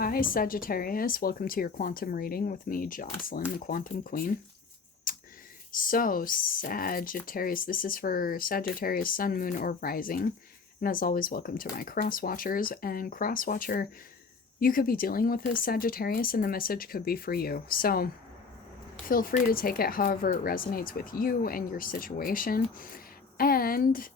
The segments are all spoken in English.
Hi, Sagittarius. Welcome to your quantum reading with me, Jocelyn, the Quantum Queen. So, Sagittarius, this is for Sagittarius, Sun, Moon, or Rising. And as always, welcome to my cross watchers. And cross watcher, you could be dealing with a Sagittarius, and the message could be for you. So, feel free to take it however it resonates with you and your situation. And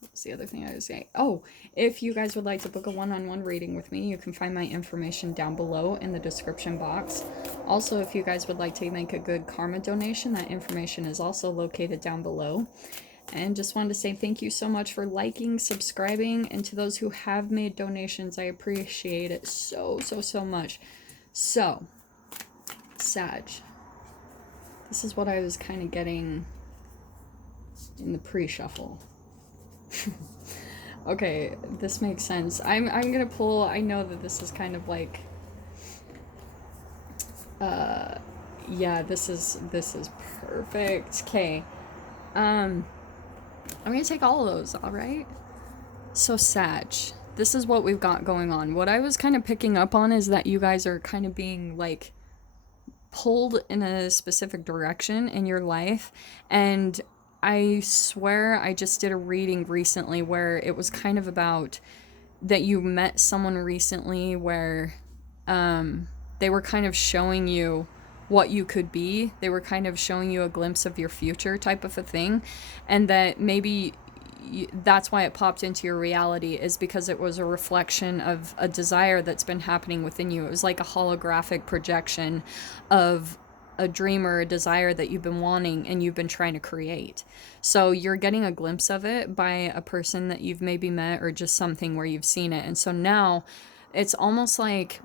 what's the other thing I was saying? Oh, if you guys would like to book a one-on-one reading with me, you can find my information down below in the description box. Also, if you guys would like to make a good karma donation, that information is also located down below. And just wanted to say thank you so much for liking, subscribing, and to those who have made donations, I appreciate it so much. So, Sag, this is what I was kind of getting in the pre-shuffle. Okay, this makes sense. I'm gonna pull. I know that this is kind of like yeah, this is perfect. Okay. I'm gonna take all of those, all right? So Sag, this is what we've got going on. What I was kind of picking up on is that you guys are kind of being like pulled in a specific direction in your life, and I swear I just did a reading recently where it was kind of about that you met someone recently where they were kind of showing you what you could be. They were kind of showing you a glimpse of your future type of a thing, and that maybe that's why it popped into your reality, is because it was a reflection of a desire that's been happening within you. It was like a holographic projection of a dream or a desire that you've been wanting and you've been trying to create. So you're getting a glimpse of it by a person that you've maybe met or just something where you've seen it. And so now it's almost like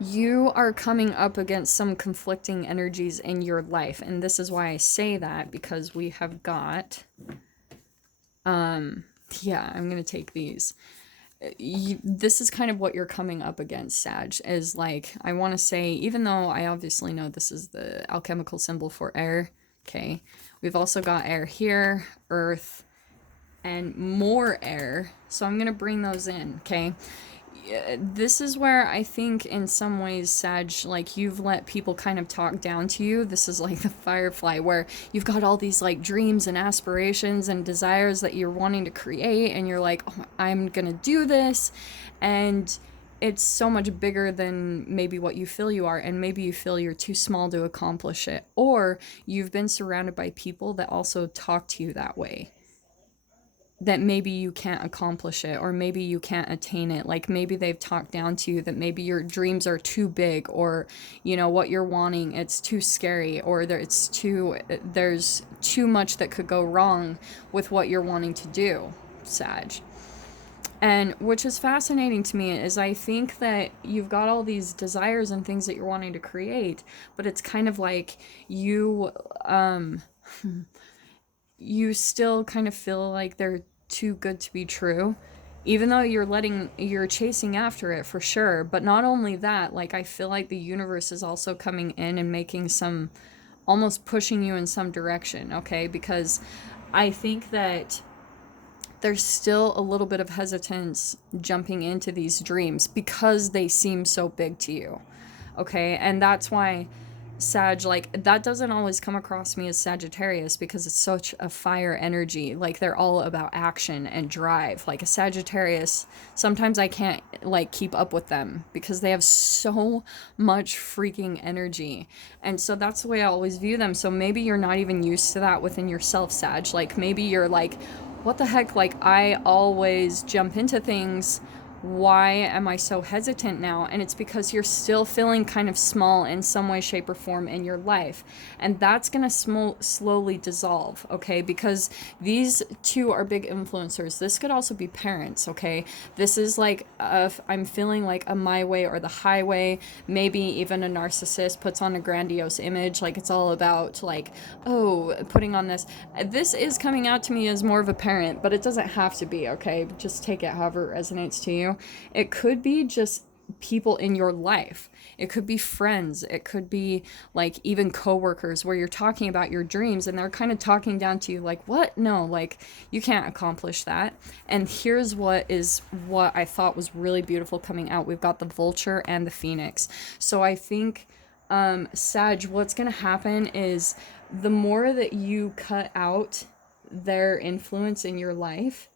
you are coming up against some conflicting energies in your life. And this is why I say that, because we have got yeah, I'm gonna take these. This is kind of what you're coming up against, Sag, is like, I want to say, even though I obviously know this is the alchemical symbol for air, okay, we've also got air here, earth, and more air, so I'm going to bring those in, okay? This is where I think in some ways, Sag, like, you've let people kind of talk down to you. This is like the Firefly, where you've got all these like dreams and aspirations and desires that you're wanting to create, and you're like, oh, I'm gonna do this, and it's so much bigger than maybe what you feel you are, and maybe you feel you're too small to accomplish it, or you've been surrounded by people that also talk to you that way, that maybe you can't accomplish it, or maybe you can't attain it. Like, maybe they've talked down to you that maybe your dreams are too big, or, you know, what you're wanting, it's too scary, or there's too much that could go wrong with what you're wanting to do, Sag. And which is fascinating to me is I think that you've got all these desires and things that you're wanting to create, but it's kind of like you you still kind of feel like they're too good to be true, even though you're chasing after it for sure. But not only that, like, I feel like the universe is also coming in and making some, almost pushing you in some direction, okay? Because I think that there's still a little bit of hesitance jumping into these dreams because they seem so big to you, okay? And that's why, Sag, like, that doesn't always come across me as Sagittarius, because it's such a fire energy. Like, they're all about action and drive. Like, a Sagittarius, sometimes I can't, like, keep up with them because they have so much freaking energy. And so that's the way I always view them. So maybe you're not even used to that within yourself, Sag. Like, maybe you're like, what the heck? Like, I always jump into things. Why am I so hesitant now? And it's because you're still feeling kind of small in some way, shape, or form in your life. And that's going to slowly dissolve, okay? Because these two are big influencers. This could also be parents, okay? This is like, I'm feeling like a my way or the highway. Maybe even a narcissist puts on a grandiose image. Like, it's all about, like, oh, putting on this. This is coming out to me as more of a parent, but it doesn't have to be, okay? Just take it however it resonates to you. It could be just people in your life. It could be friends. It could be like even coworkers where you're talking about your dreams and they're kind of talking down to you like, what? No, like you can't accomplish that. And here's what I thought was really beautiful coming out. We've got the vulture and the phoenix. So I think, Sag, what's going to happen is the more that you cut out their influence in your life,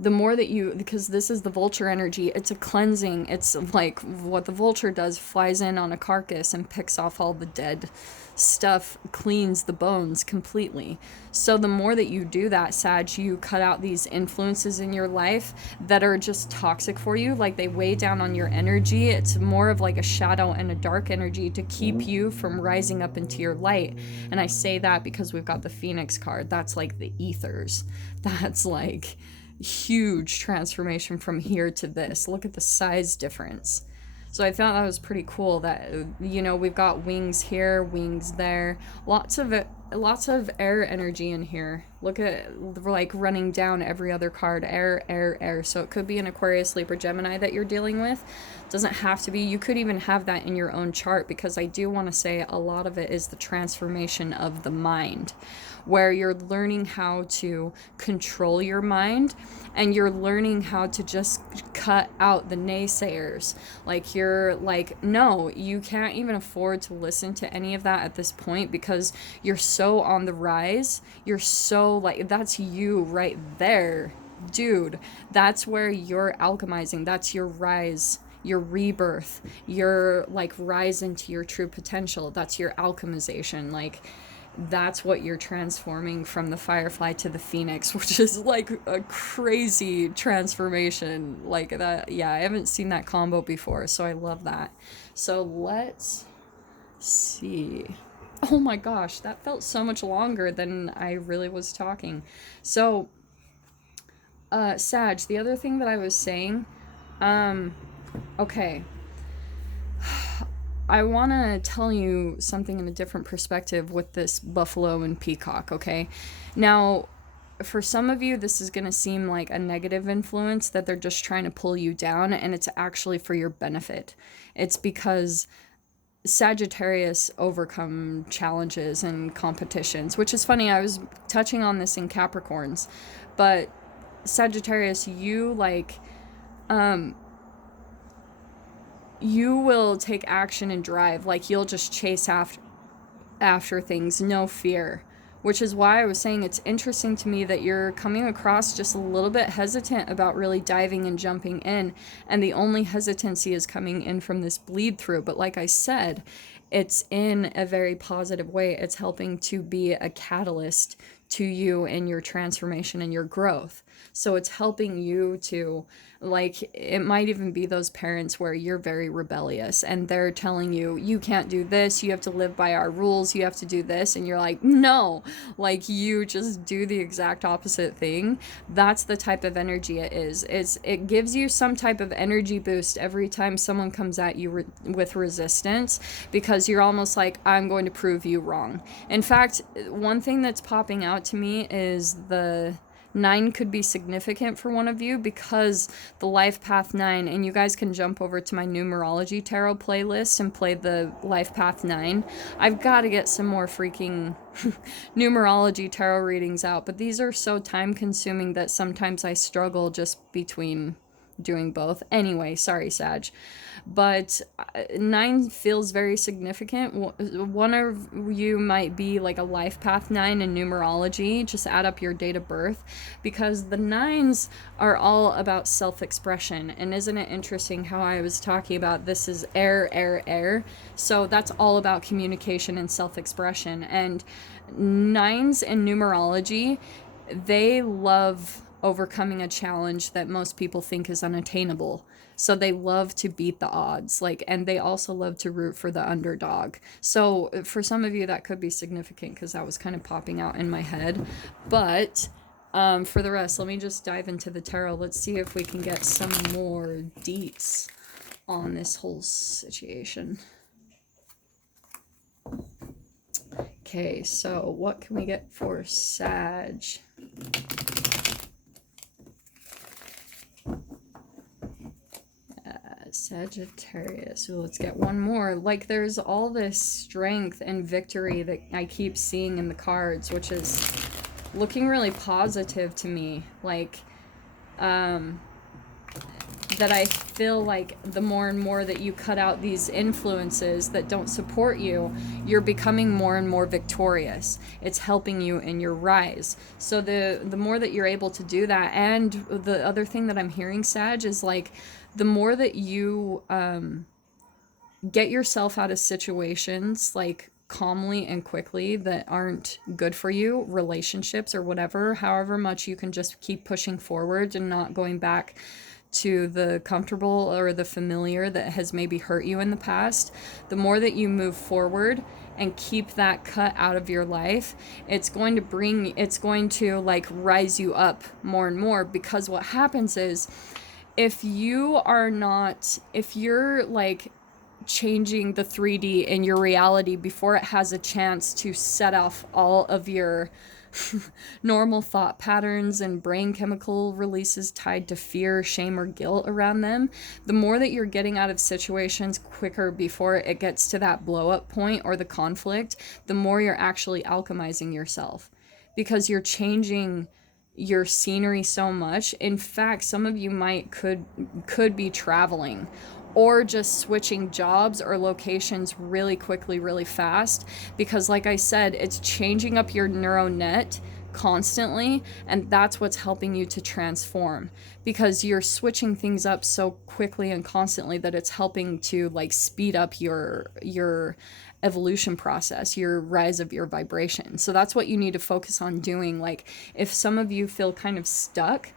the more that you, because this is the vulture energy, it's a cleansing. It's like what the vulture does, flies in on a carcass and picks off all the dead stuff, cleans the bones completely. So the more that you do that, Sag, you cut out these influences in your life that are just toxic for you, like they weigh down on your energy. It's more of like a shadow and a dark energy to keep you from rising up into your light. And I say that because we've got the Phoenix card. That's like the ethers. That's like huge transformation from here to this. Look at the size difference. So I thought that was pretty cool that, you know, we've got wings here, wings there, lots of air energy in here. Look at like running down every other card, air, air, air. So it could be an Aquarius, Libra, Gemini that you're dealing with. Doesn't have to be. You could even have that in your own chart, because I do want to say a lot of it is the transformation of the mind, where you're learning how to control your mind and you're learning how to just cut out the naysayers. Like you're like, no, you can't even afford to listen to any of that at this point, because you're so on the rise. You're so like, that's you right there, dude. That's where you're alchemizing. That's your rise, your rebirth, your like rise into your true potential. That's your alchemization. Like that's what you're transforming from the firefly to the phoenix, which is like a crazy transformation like that. Yeah, I haven't seen that combo before, so I love that. So let's see. Oh my gosh, that felt so much longer than I really was talking. So Sag, the other thing that I was saying, okay, I want to tell you something in a different perspective with this buffalo and peacock, okay? Now, for some of you, this is going to seem like a negative influence, that they're just trying to pull you down, and it's actually for your benefit. It's because Sagittarius overcome challenges and competitions, which is funny. I was touching on this in Capricorns, but Sagittarius, you like, you will take action and drive. Like you'll just chase after things, no fear. Which is why I was saying it's interesting to me that you're coming across just a little bit hesitant about really diving and jumping in. And the only hesitancy is coming in from this bleed through. But like I said, it's in a very positive way. It's helping to be a catalyst to you in your transformation and your growth. So it's helping you to, like, it might even be those parents where you're very rebellious and they're telling you, you can't do this, you have to live by our rules, you have to do this, and you're like, no, like you just do the exact opposite thing. That's the type of energy it is. It gives you some type of energy boost every time someone comes at you with resistance, because you're almost like, I'm going to prove you wrong. In fact, one thing that's popping out to me is the 9 could be significant for one of you, because the life path 9, and you guys can jump over to my numerology tarot playlist and play the life path 9. I've got to get some more freaking numerology tarot readings out, but these are so time consuming that sometimes I struggle just between doing both. Anyway, sorry, Sag. But 9 feels very significant. One of you might be like a life path 9 in numerology. Just add up your date of birth, because the 9s are all about self-expression. And isn't it interesting how I was talking about this is air, air, air? So that's all about communication and self-expression. And 9s in numerology, they love overcoming a challenge that most people think is unattainable. So they love to beat the odds, like, and they also love to root for the underdog. So for some of you that could be significant, because that was kind of popping out in my head. But for the rest, let me just dive into the tarot. Let's see if we can get some more deets on this whole situation. Okay, so what can we get for Sag? Sagittarius. So let's get one more. Like, there's all this strength and victory that I keep seeing in the cards, which is looking really positive to me. Like, that I feel like the more and more that you cut out these influences that don't support you, you're becoming more and more victorious. It's helping you in your rise. So the more that you're able to do that, and the other thing that I'm hearing, Sag, is like the more that you get yourself out of situations like calmly and quickly that aren't good for you, relationships or whatever, however much you can just keep pushing forward and not going back to the comfortable or the familiar that has maybe hurt you in the past, the more that you move forward and keep that cut out of your life, it's going to like rise you up more and more. Because what happens is, if you're like changing the 3D in your reality before it has a chance to set off all of your normal thought patterns and brain chemical releases tied to fear, shame, or guilt around them, the more that you're getting out of situations quicker before it gets to that blow up point or the conflict, the more you're actually alchemizing yourself, because you're changing your scenery so much. In fact, some of you could be traveling or just switching jobs or locations really quickly, really fast, because like I said, it's changing up your neural net constantly, and that's what's helping you to transform, because you're switching things up so quickly and constantly that it's helping to like speed up your evolution process, your rise of your vibration. So that's what you need to focus on doing. Like, if some of you feel kind of stuck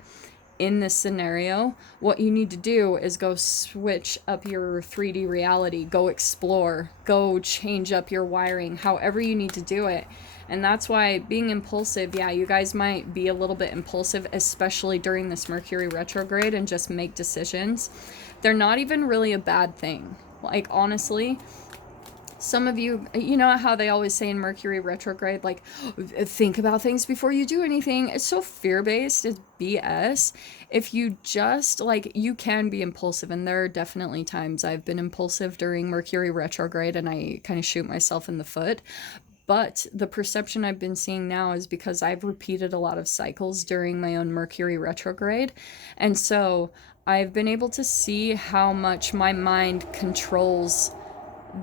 in this scenario, what you need to do is go switch up your 3D reality, go explore, go change up your wiring, however you need to do it. And that's why being impulsive, yeah, you guys might be a little bit impulsive, especially during this Mercury retrograde, and just make decisions. They're not even really a bad thing. Like, honestly, some of you, you know how they always say in Mercury retrograde, like, think about things before you do anything. It's so fear-based. It's BS. If you just, like, you can be impulsive, and there are definitely times I've been impulsive during Mercury retrograde, and I kind of shoot myself in the foot. But the perception I've been seeing now is because I've repeated a lot of cycles during my own Mercury retrograde. And so I've been able to see how much my mind controls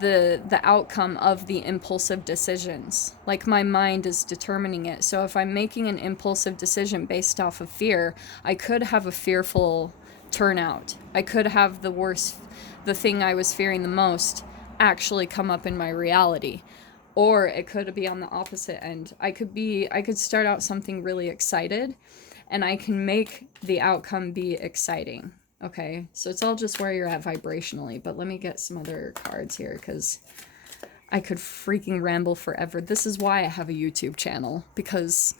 the outcome of the impulsive decisions. Like, my mind is determining it. So if I'm making an impulsive decision based off of fear, I could have a fearful turnout. I could have the thing I was fearing the most actually come up in my reality. Or it could be on the opposite end. I could start out something really excited, and I can make the outcome be exciting. Okay, so it's all just where you're at vibrationally. But let me get some other cards here, because I could freaking ramble forever. This is why I have a YouTube channel, because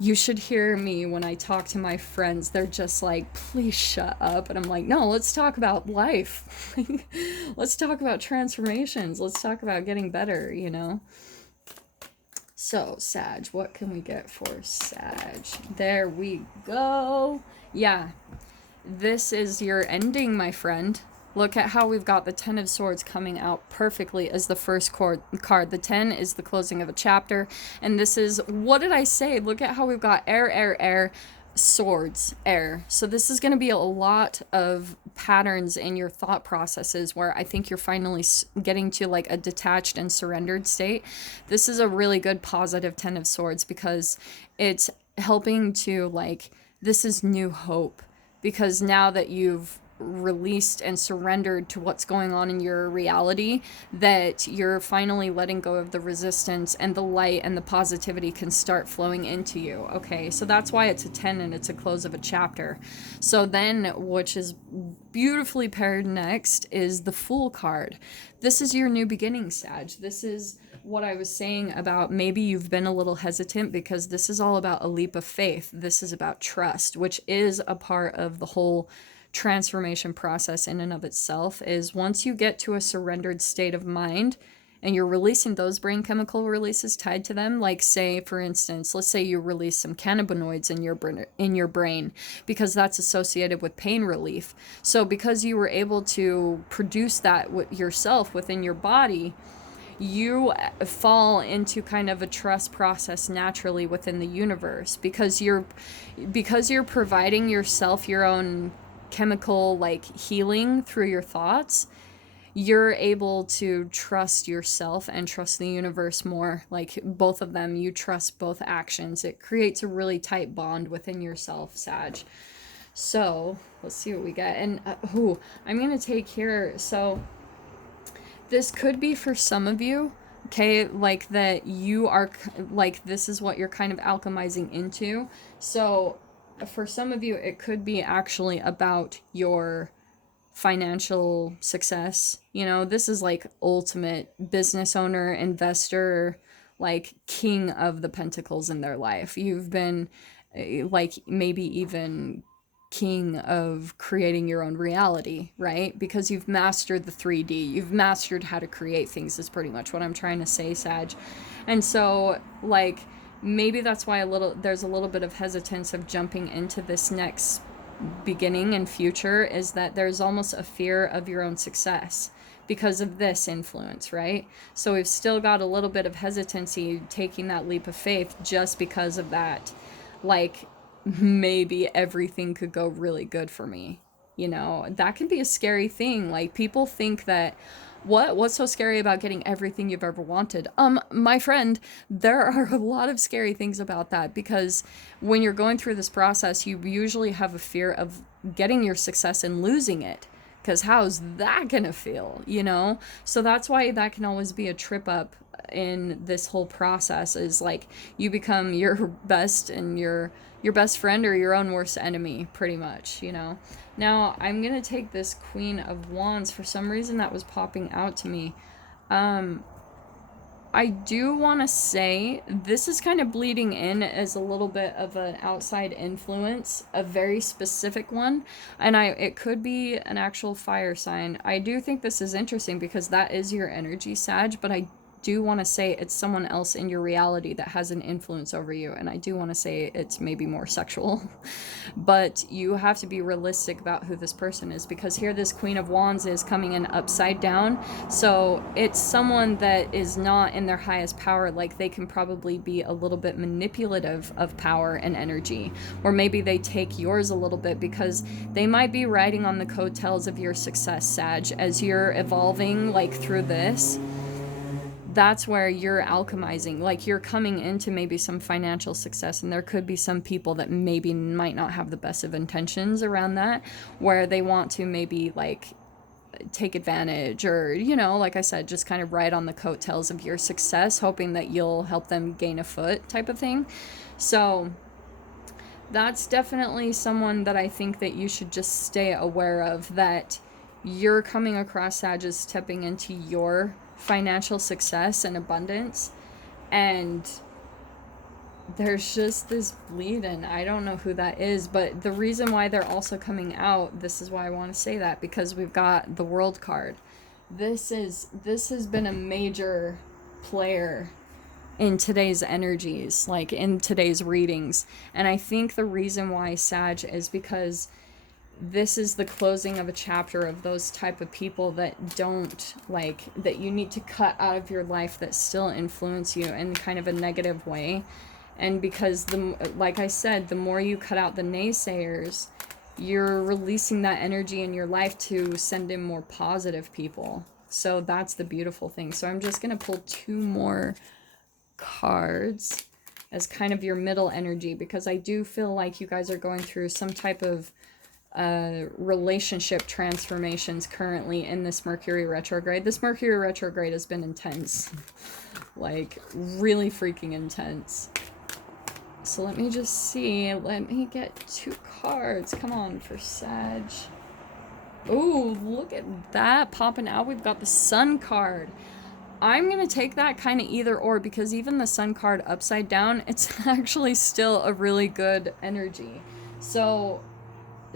you should hear me when I talk to my friends. They're just like, please shut up. And I'm like, no, let's talk about life. Let's talk about transformations. Let's talk about getting better, you know? So, Sag, what can we get for Sag? There we go. Yeah. This is your ending, my friend. Look at how we've got the 10 of Swords coming out perfectly as the first card. The 10 is the closing of a chapter. And this is, what did I say? Look at how we've got air, swords, air. So this is going to be a lot of patterns in your thought processes where I think you're finally getting to like a detached and surrendered state. This is a really good positive 10 of Swords, because it's helping to, like, this is new hope. Because now that you've released and surrendered to what's going on in your reality, that you're finally letting go of the resistance, and the light and the positivity can start flowing into you. Okay, so that's why it's a 10 and it's a close of a chapter. So then, which is beautifully paired next, is the Fool card. This is your new beginning, Sag. This is what I was saying about maybe you've been a little hesitant, because this is all about a leap of faith. This is about trust, which is a part of the whole transformation process in and of itself. Is once you get to a surrendered state of mind, and you're releasing those brain chemical releases tied to them, like say for instance, let's say you release some cannabinoids in your brain because that's associated with pain relief. So because you were able to produce that yourself within your body, you fall into kind of a trust process naturally within the universe because you're providing yourself your own chemical like healing through your thoughts. You're able to trust yourself and trust the universe more. Like both of them, you trust both actions. It creates a really tight bond within yourself, Sag. So let's see what we get. And I'm gonna take here. So this could be for some of you, okay, like that you are like this is what you're kind of alchemizing into. So for some of you it could be actually about your financial success. You know, this is like ultimate business owner, investor, like king of the pentacles in their life. You've been like maybe even king of creating your own reality, right? Because you've mastered the 3D. You've mastered how to create things is pretty much what I'm trying to say, Sag. And so like maybe that's why there's a little bit of hesitance of jumping into this next beginning and future, is that there's almost a fear of your own success because of this influence, right? So we've still got a little bit of hesitancy taking that leap of faith just because of that. Like maybe everything could go really good for me. You know, that can be a scary thing. Like people think that what's so scary about getting everything you've ever wanted? My friend, there are a lot of scary things about that, because when you're going through this process, you usually have a fear of getting your success and losing it. Because how's that gonna feel, you know? So that's why that can always be a trip up in this whole process, is like you become your best and your best friend or your own worst enemy, pretty much, you know? Now, I'm going to take this Queen of Wands. For some reason, that was popping out to me. I do want to say this is kind of bleeding in as a little bit of an outside influence, a very specific one. And it could be an actual fire sign. I do think this is interesting because that is your energy, Sag, but I do want to say it's someone else in your reality that has an influence over you, and I do want to say it's maybe more sexual. But you have to be realistic about who this person is, because here this Queen of Wands is coming in upside down, so it's someone that is not in their highest power. Like they can probably be a little bit manipulative of power and energy, or maybe they take yours a little bit because they might be riding on the coattails of your success, Sag, as you're evolving like through this. That's where you're alchemizing, like you're coming into maybe some financial success, and there could be some people that maybe might not have the best of intentions around that, where they want to maybe like take advantage, or, you know, like I said, just kind of ride on the coattails of your success, hoping that you'll help them gain a foot type of thing. So that's definitely someone that I think that you should just stay aware of, that you're coming across, Sag, as stepping into your financial success and abundance, and there's just this bleed, and I don't know who that is, but the reason why they're also coming out, this is why I want to say that, because we've got the World card. This has been a major player in today's energies, like in today's readings, and I think the reason why, Sag, is because this is the closing of a chapter of those type of people that don't like, that you need to cut out of your life, that still influence you in kind of a negative way. And because like I said, the more you cut out the naysayers, you're releasing that energy in your life to send in more positive people. So that's the beautiful thing. So I'm just going to pull 2 more cards as kind of your middle energy, because I do feel like you guys are going through some type of relationship transformations currently in this Mercury retrograde. This Mercury retrograde has been intense, like really freaking intense. So let me just see, let me get 2 cards, come on, for Sag. Oh, look at that popping out. We've got the Sun card. I'm going to take that kind of either or, because even the Sun card upside down, it's actually still a really good energy. So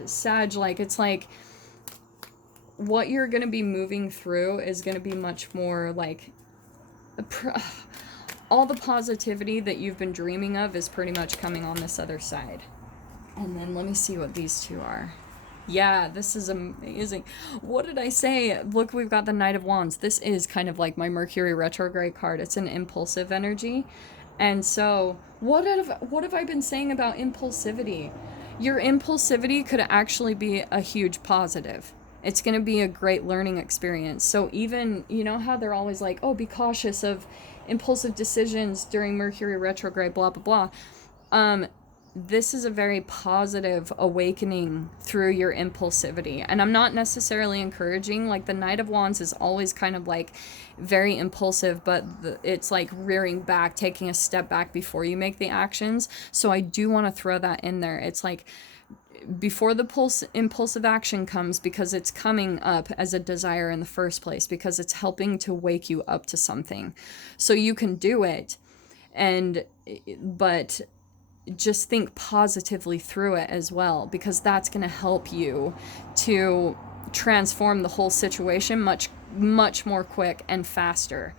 Sag, like, it's like what you're going to be moving through is going to be much more like all the positivity that you've been dreaming of is pretty much coming on this other side. And then let me see what these two are. Yeah, this is amazing. What did I say? Look, we've got the Knight of Wands. This is kind of like my Mercury retrograde card. It's an impulsive energy. And so, what have I been saying about impulsivity? Your impulsivity could actually be a huge positive. It's going to be a great learning experience. So even, you know how they're always like, "Oh, be cautious of impulsive decisions during Mercury retrograde, blah blah blah." This is a very positive awakening through your impulsivity. And I'm not necessarily encouraging, like the Knight of Wands is always kind of like very impulsive, but it's like rearing back, taking a step back before you make the actions. So I do want to throw that in there. It's like before the impulsive action comes, because it's coming up as a desire in the first place, because it's helping to wake you up to something. So you can do it, but just think positively through it as well, because that's going to help you to transform the whole situation much more quick and faster.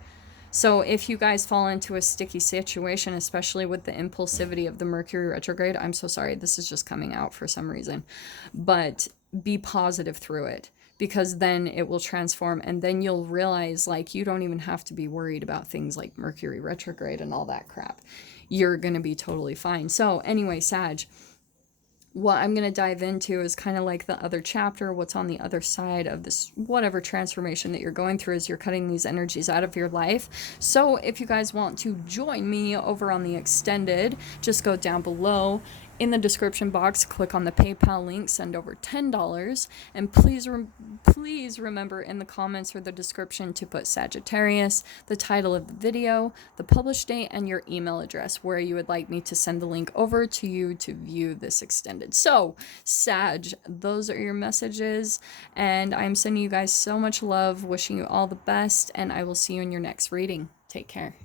So if you guys fall into a sticky situation, especially with the impulsivity of the Mercury retrograde, I'm so sorry, this is just coming out for some reason, but be positive through it, because then it will transform, and then you'll realize like you don't even have to be worried about things like Mercury retrograde and all that crap. You're going to be totally fine. So anyway, Sag, what I'm going to dive into is kind of like the other chapter, what's on the other side of this, whatever transformation that you're going through as you're cutting these energies out of your life. So if you guys want to join me over on the extended, just go down below in the description box, click on the PayPal link, send over $10, and please remember in the comments or the description to put Sagittarius, the title of the video, the published date, and your email address where you would like me to send the link over to you to view this extended. So, Sag, those are your messages, and I'm sending you guys so much love, wishing you all the best, and I will see you in your next reading. Take care.